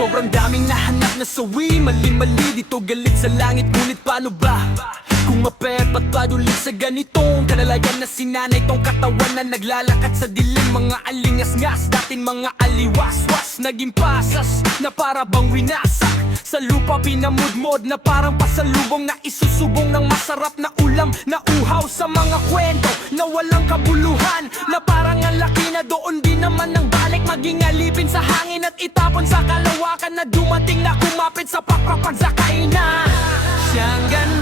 Sobrang daming nahanap na sawi, mali-mali dito galit sa langit. Ngunit paano ba kung mapepat padulit sa ganitong kanalagan na sinanay tong katawan na naglalakad sa dilim? Mga alingas-ngas, dating mga aliwas-was, naging pasas na para bang winasak sa lupa, pinamudmod na parang pasalubong na isusubong ng masarap na ulam na uhaw sa mga kwento na walang kabuluhan, na parang ang laki na doon din naman ng balik, maging alipin sa hangin at itapon sa kalawakan, na dumating na kumapit sa pakpapag sa kainan. Siyang ganun